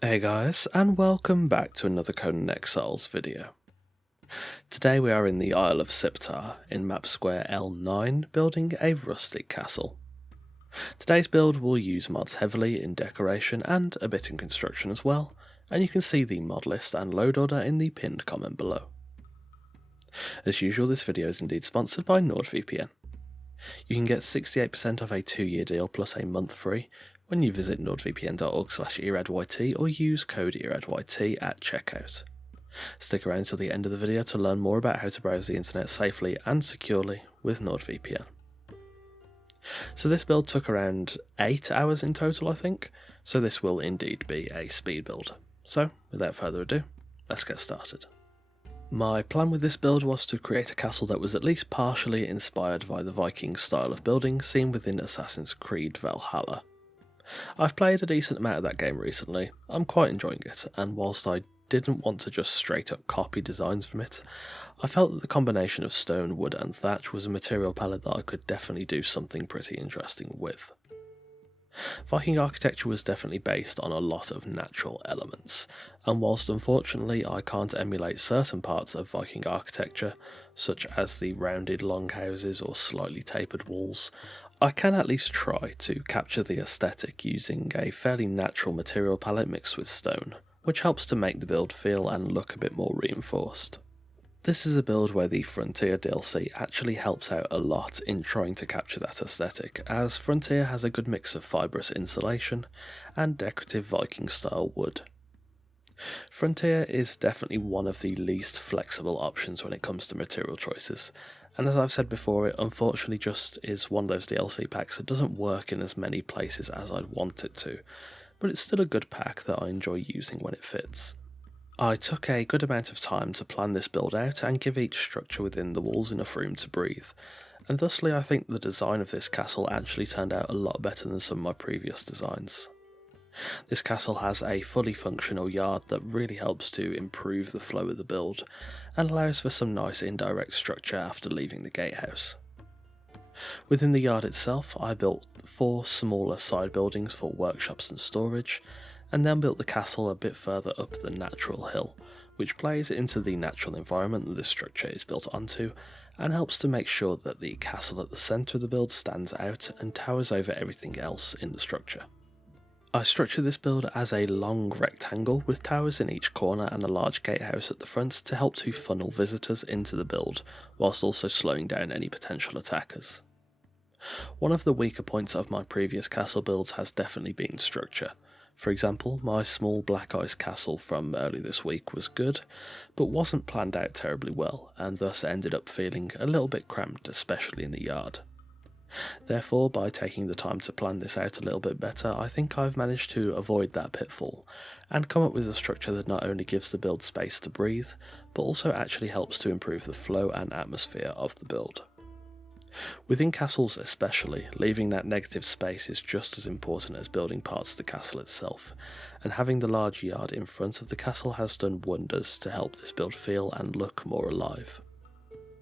Hey guys, and welcome back to another Conan Exiles video. Today we are in the Isle of Siptah in map square L9 building a rustic castle. Today's build will use mods heavily in decoration and a bit in construction as well, and you can see the mod list and load order in the pinned comment below. As usual, this video is indeed sponsored by NordVPN. You can get 68% off a 2-year deal plus a month free when you visit nordvpn.org/eradYT or use code eradYT at checkout. Stick around till the end of the video to learn more about how to browse the internet safely and securely with NordVPN. So this build took around 8 hours in total, I think, so this will indeed be a speed build. So, without further ado, let's get started. My plan with this build was to create a castle that was at least partially inspired by the Viking style of building seen within Assassin's Creed Valhalla. I've played a decent amount of that game recently, I'm quite enjoying it, and whilst I didn't want to just straight up copy designs from it, I felt that the combination of stone, wood and thatch was a material palette that I could definitely do something pretty interesting with. Viking architecture was definitely based on a lot of natural elements, and whilst unfortunately I can't emulate certain parts of Viking architecture, such as the rounded longhouses or slightly tapered walls, I can at least try to capture the aesthetic using a fairly natural material palette mixed with stone, which helps to make the build feel and look a bit more reinforced. This is a build where the Frontier DLC actually helps out a lot in trying to capture that aesthetic, as Frontier has a good mix of fibrous insulation and decorative Viking style wood. Frontier is definitely one of the least flexible options when it comes to material choices, and as I've said before, it unfortunately just is one of those DLC packs that doesn't work in as many places as I'd want it to, but it's still a good pack that I enjoy using when it fits. I took a good amount of time to plan this build out and give each structure within the walls enough room to breathe, and thusly I think the design of this castle actually turned out a lot better than some of my previous designs. This castle has a fully functional yard that really helps to improve the flow of the build, and allows for some nice indirect structure after leaving the gatehouse. Within the yard itself, I built 4 smaller side buildings for workshops and storage, and then built the castle a bit further up the natural hill, which plays into the natural environment that this structure is built onto, and helps to make sure that the castle at the centre of the build stands out and towers over everything else in the structure. I structured this build as a long rectangle with towers in each corner and a large gatehouse at the front to help to funnel visitors into the build, whilst also slowing down any potential attackers. One of the weaker points of my previous castle builds has definitely been structure. For example, my small black ice castle from early this week was good, but wasn't planned out terribly well, and thus ended up feeling a little bit cramped, especially in the yard. Therefore, by taking the time to plan this out a little bit better, I think I've managed to avoid that pitfall, and come up with a structure that not only gives the build space to breathe, but also actually helps to improve the flow and atmosphere of the build. Within castles especially, leaving that negative space is just as important as building parts of the castle itself, and having the large yard in front of the castle has done wonders to help this build feel and look more alive.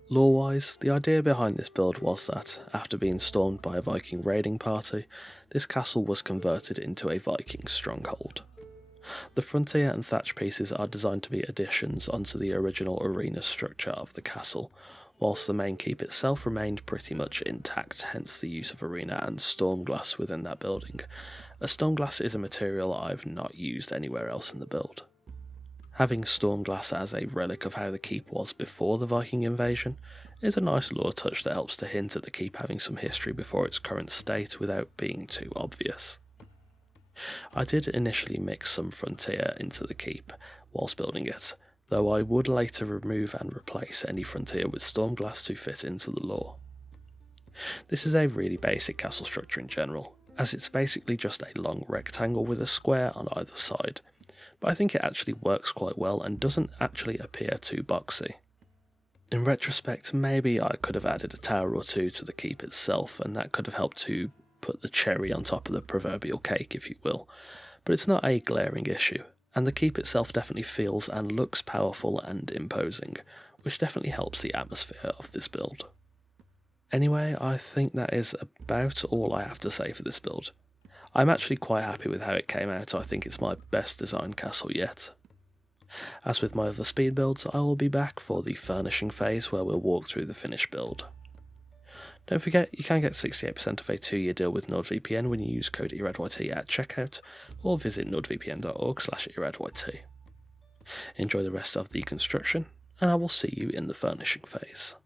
Lore-wise, the idea behind this build was that, after being stormed by a Viking raiding party, this castle was converted into a Viking stronghold. The frontier and thatch pieces are designed to be additions onto the original arena structure of the castle, whilst the main keep itself remained pretty much intact, hence the use of arena and stormglass within that building. A stormglass is a material I've not used anywhere else in the build. Having stormglass as a relic of how the keep was before the Viking invasion is a nice lore touch that helps to hint at the keep having some history before its current state without being too obvious. I did initially mix some frontier into the keep whilst building it, though I would later remove and replace any frontier with stormglass to fit into the lore. This is a really basic castle structure in general, as it's basically just a long rectangle with a square on either side, but I think it actually works quite well and doesn't actually appear too boxy. In retrospect, maybe I could have added a tower or two to the keep itself, and that could have helped to put the cherry on top of the proverbial cake, if you will, but it's not a glaring issue, and the keep itself definitely feels and looks powerful and imposing, which definitely helps the atmosphere of this build. Anyway, I think that is about all I have to say for this build. I'm actually quite happy with how it came out. I think it's my best designed castle yet. As with my other speed builds, I will be back for the Furnishing Phase where we'll walk through the finished build. Don't forget, you can get 68% of a 2-year deal with NordVPN when you use code ERADYT at checkout, or visit nordvpn.org/ERADYT. Enjoy the rest of the construction, and I will see you in the Furnishing Phase.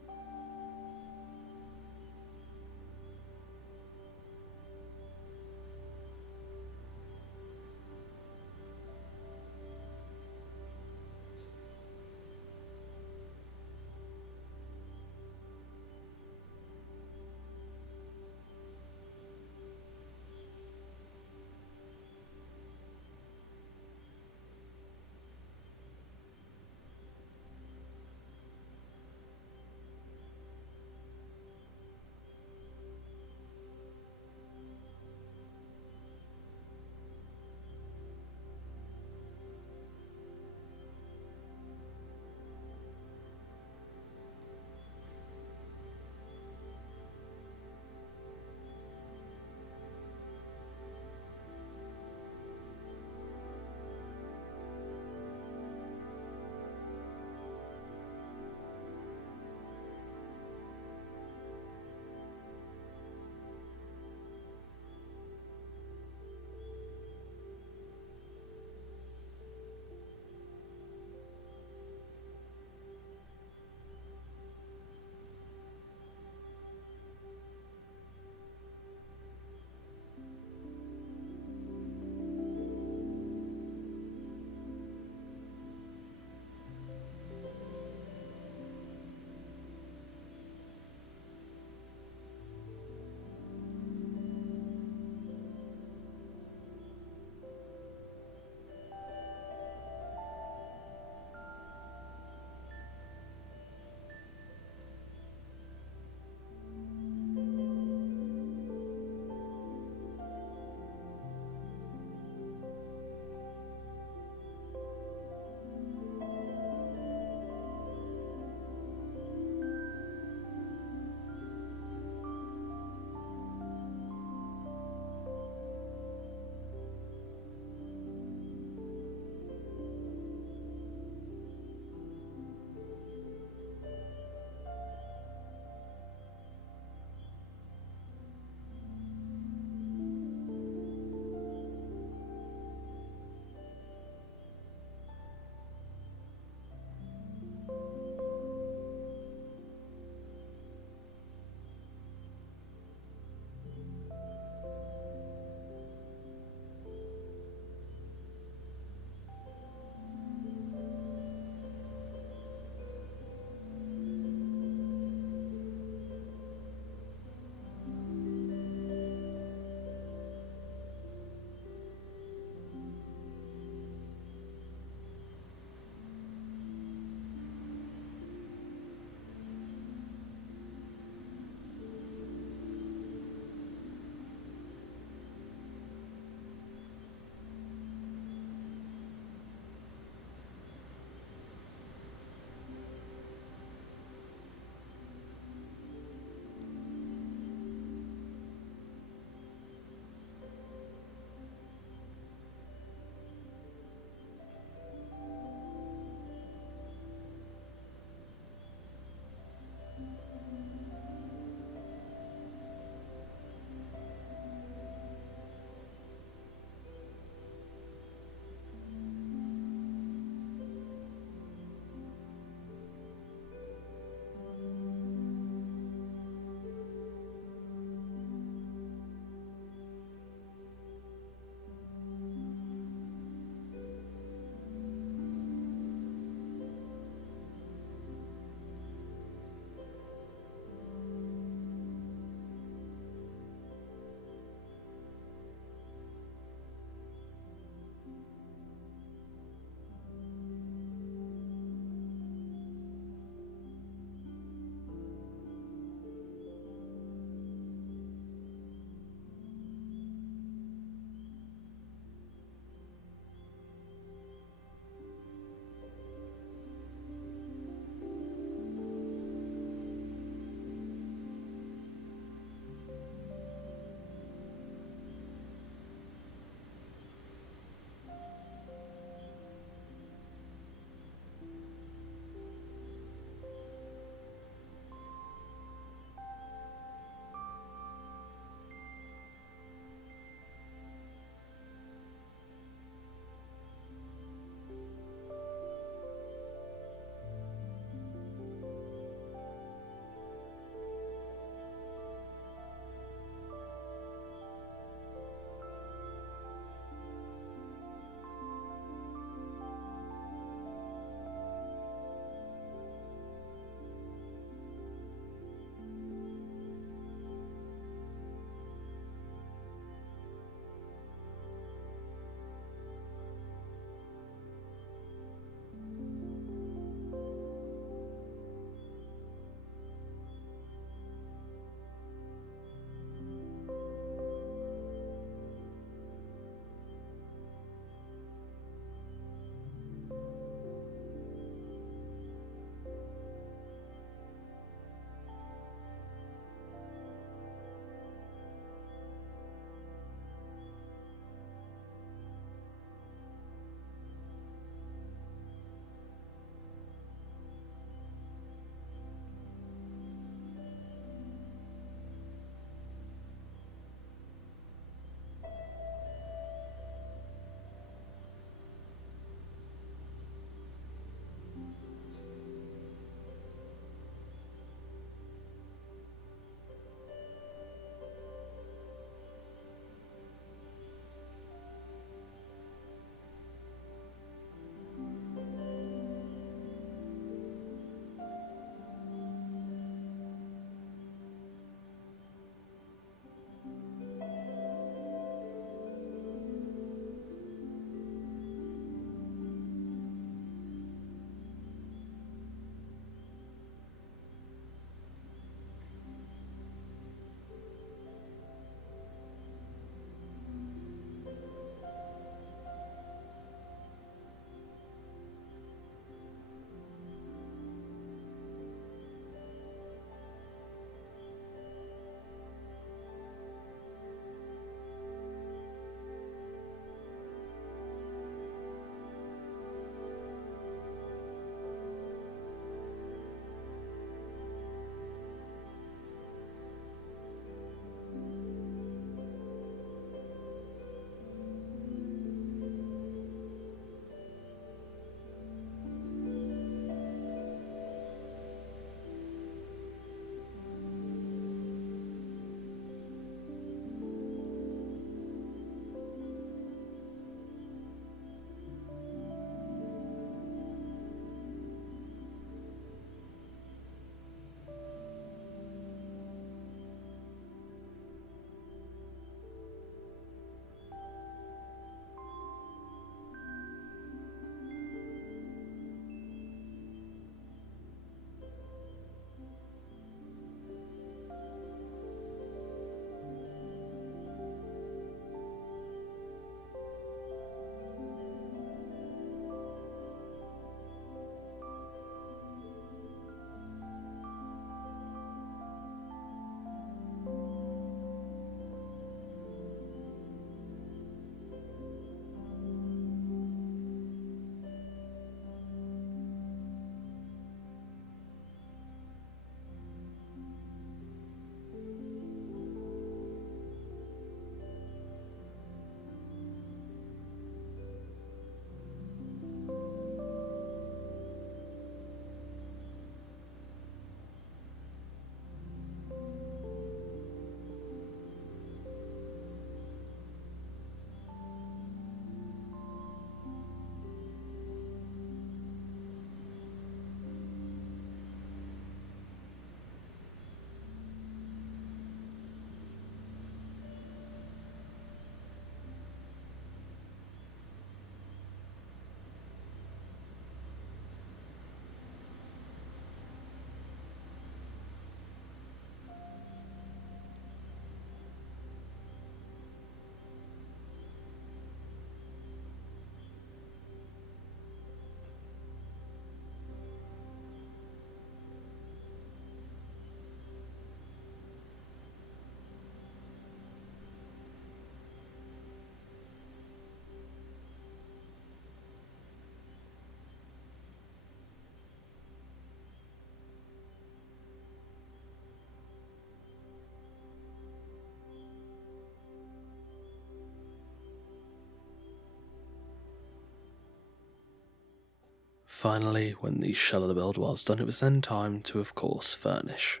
Finally, when the shell of the build was done, it was then time to, of course, furnish.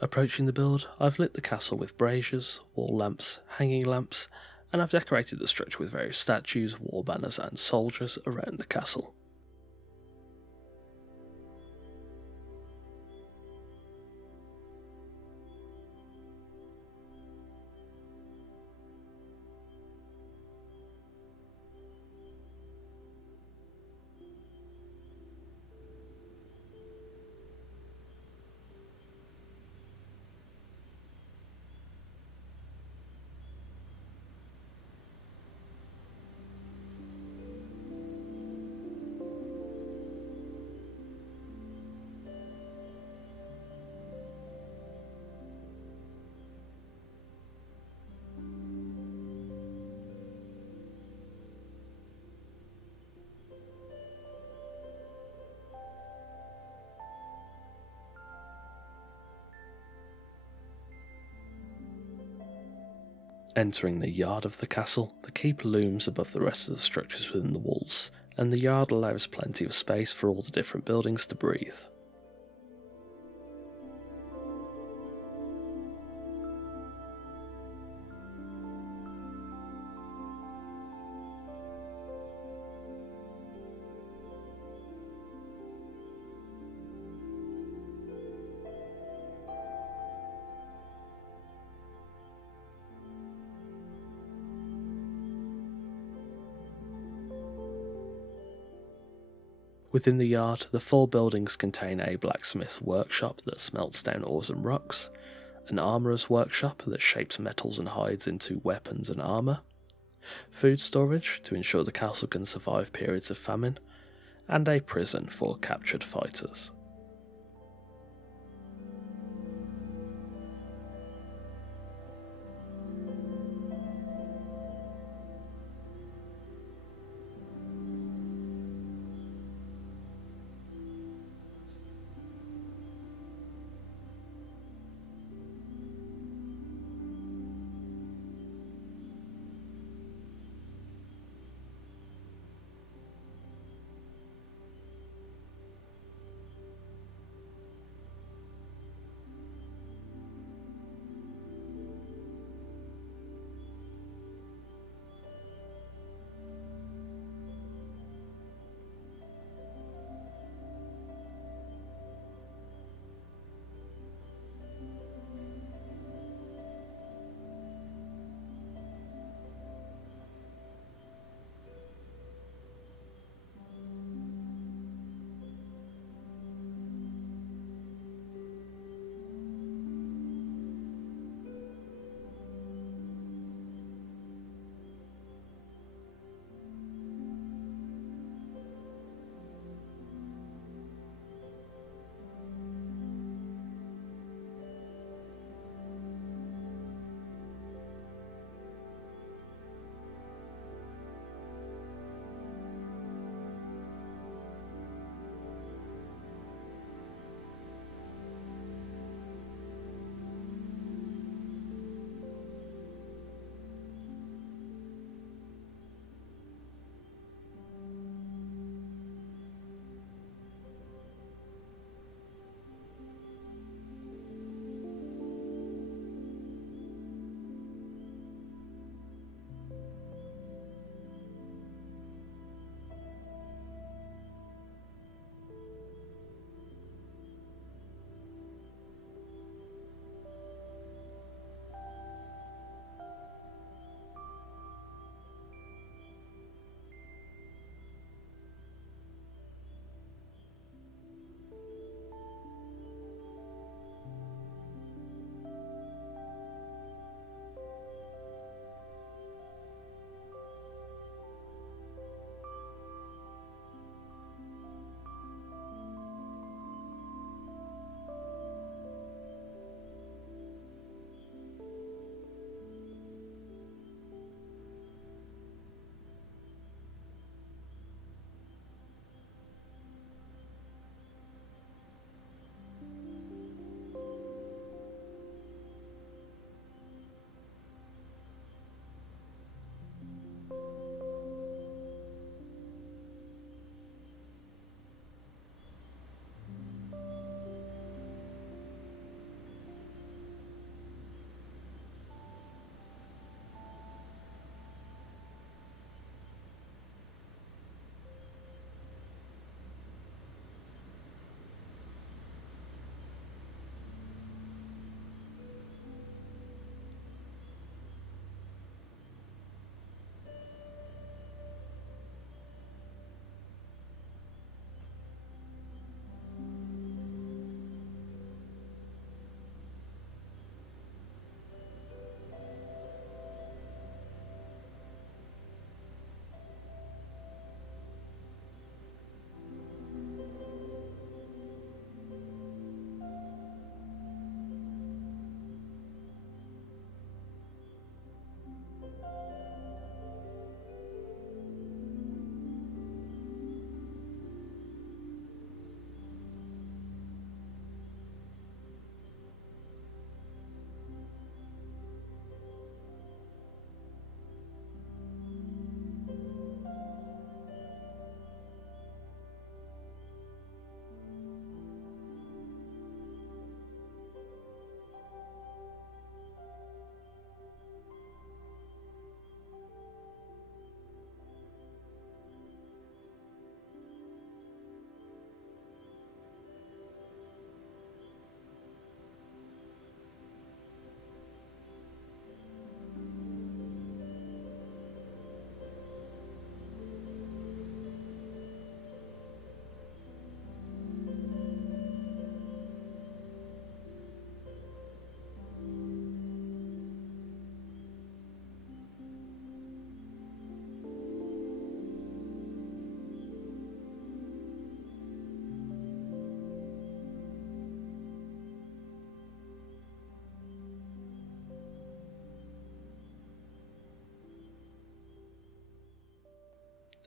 Approaching the build, I've lit the castle with braziers, wall lamps, hanging lamps, and I've decorated the structure with various statues, war banners and soldiers around the castle. Entering the yard of the castle, the keep looms above the rest of the structures within the walls, and the yard allows plenty of space for all the different buildings to breathe. Within the yard, the 4 buildings contain a blacksmith's workshop that smelts down ores and rocks, an armourer's workshop that shapes metals and hides into weapons and armour, food storage to ensure the castle can survive periods of famine, and a prison for captured fighters.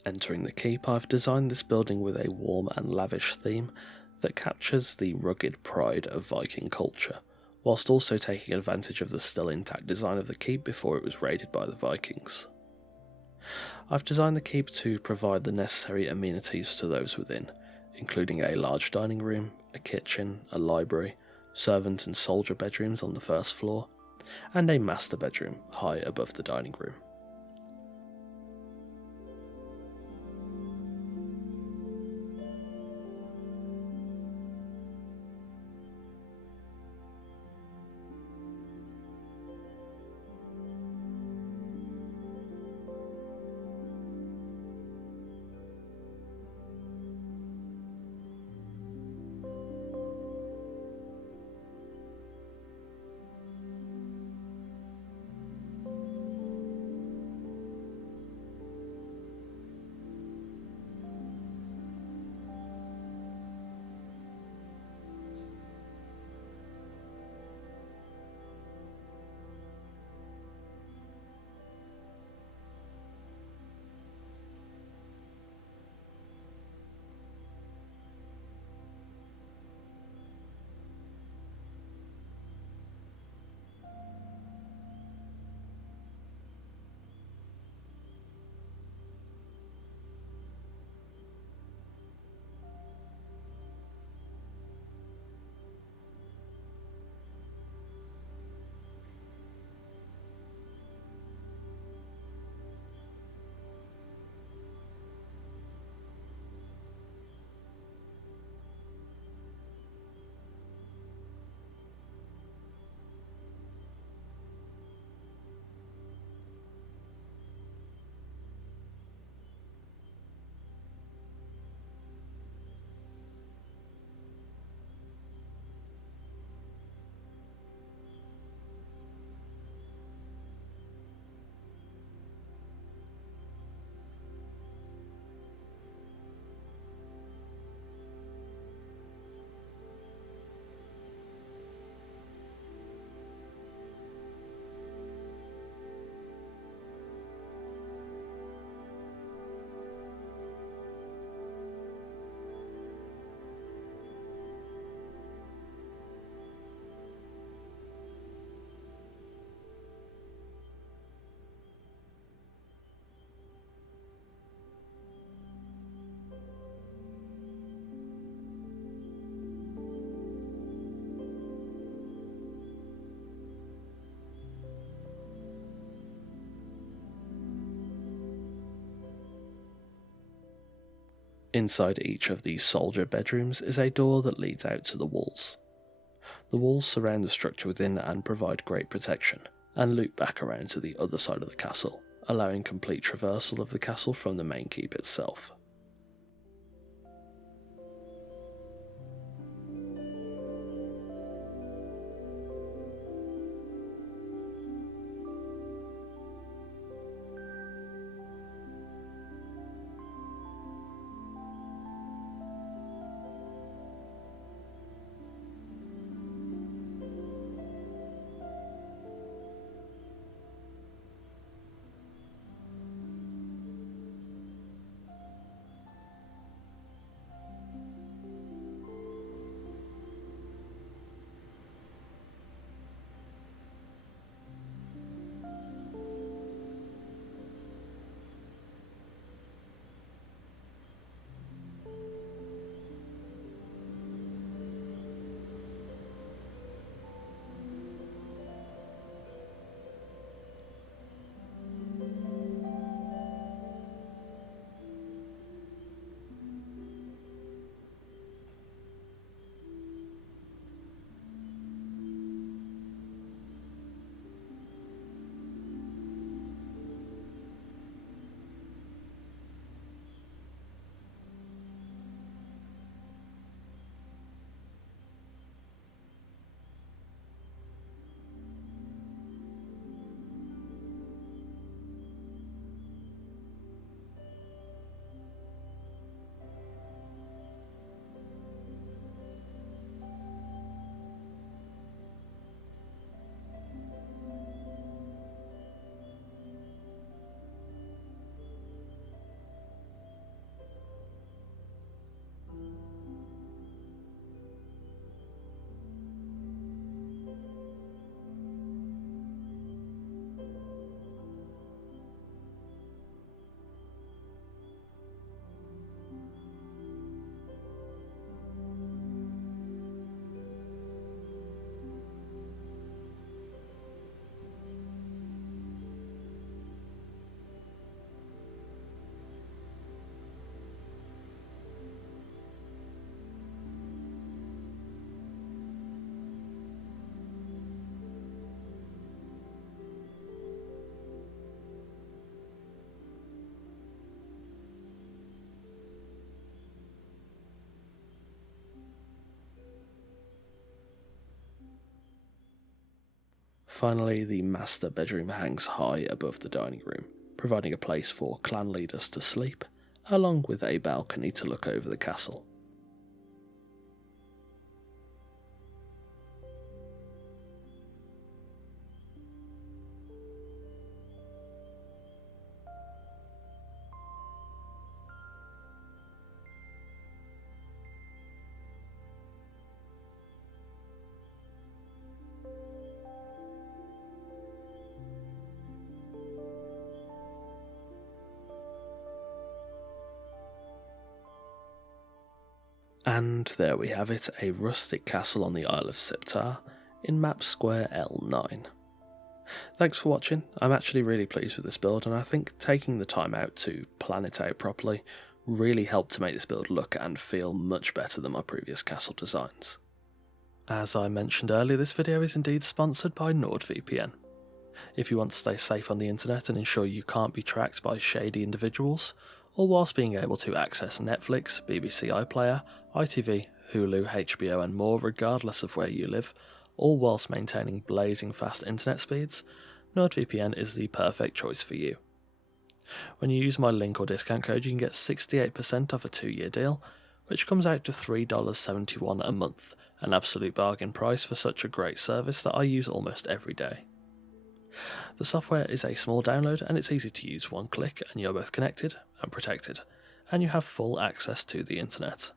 Entering the keep, I've designed this building with a warm and lavish theme that captures the rugged pride of Viking culture, whilst also taking advantage of the still intact design of the keep before it was raided by the Vikings. I've designed the keep to provide the necessary amenities to those within, including a large dining room, a kitchen, a library, servant and soldier bedrooms on the first floor, and a master bedroom high above the dining room. Inside each of these soldier bedrooms is a door that leads out to the walls. The walls surround the structure within and provide great protection, and loop back around to the other side of the castle, allowing complete traversal of the castle from the main keep itself. Finally, the master bedroom hangs high above the dining room, providing a place for clan leaders to sleep, along with a balcony to look over the castle. And there we have it, a rustic castle on the Isle of Siptah in map square L9. Thanks for watching. I'm actually really pleased with this build, and I think taking the time out to plan it out properly really helped to make this build look and feel much better than my previous castle designs. As I mentioned earlier, this video is indeed sponsored by NordVPN. If you want to stay safe on the internet and ensure you can't be tracked by shady individuals, all whilst being able to access Netflix, BBC iPlayer, ITV, Hulu, HBO and more regardless of where you live, all whilst maintaining blazing fast internet speeds, NordVPN is the perfect choice for you. When you use my link or discount code, you can get 68% off a 2-year deal, which comes out to $3.71 a month, an absolute bargain price for such a great service that I use almost every day. The software is a small download and it's easy to use. One click and you're both connected and protected, and you have full access to the internet.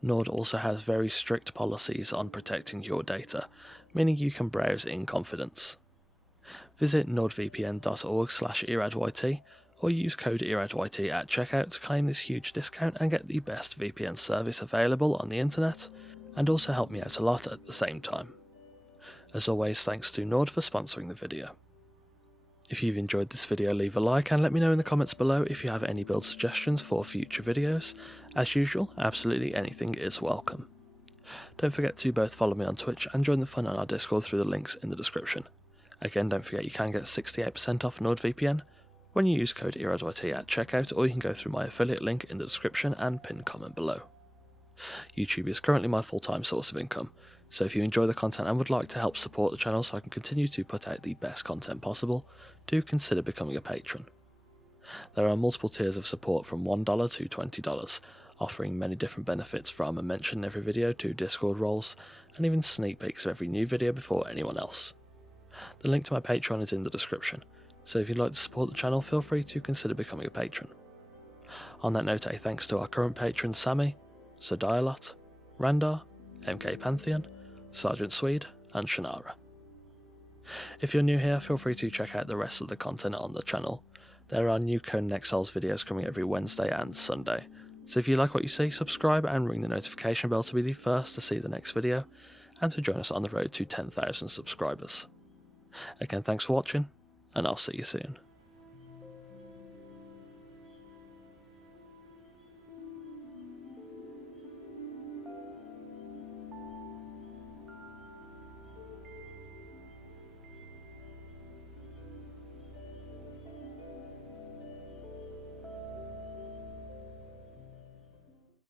Nord also has very strict policies on protecting your data, meaning you can browse in confidence. Visit nordvpn.org/eradyt or use code eradyt at checkout to claim this huge discount and get the best VPN service available on the internet, and also help me out a lot at the same time. As always, thanks to Nord for sponsoring the video. If you've enjoyed this video, leave a like and let me know in the comments below if you have any build suggestions for future videos. As usual, absolutely anything is welcome. Don't forget to both follow me on Twitch and join the fun on our Discord through the links in the description. Again, don't forget you can get 68% off NordVPN when you use code eradyt at checkout, or you can go through my affiliate link in the description and pinned comment below. YouTube is currently my full-time source of income, so if you enjoy the content and would like to help support the channel so I can continue to put out the best content possible, do consider becoming a patron. There are multiple tiers of support from $1 to $20, offering many different benefits from a mention in every video to Discord roles, and even sneak peeks of every new video before anyone else. The link to my Patreon is in the description, so if you'd like to support the channel, feel free to consider becoming a patron. On that note, a thanks to our current patrons Sammy, Sir Dialot, Randar, MK Pantheon, Sergeant Swede, and Shannara. If you're new here, feel free to check out the rest of the content on the channel. There are new Conan Exiles videos coming every Wednesday and Sunday, so if you like what you see, subscribe and ring the notification bell to be the first to see the next video, and to join us on the road to 10,000 subscribers. Again, thanks for watching, and I'll see you soon.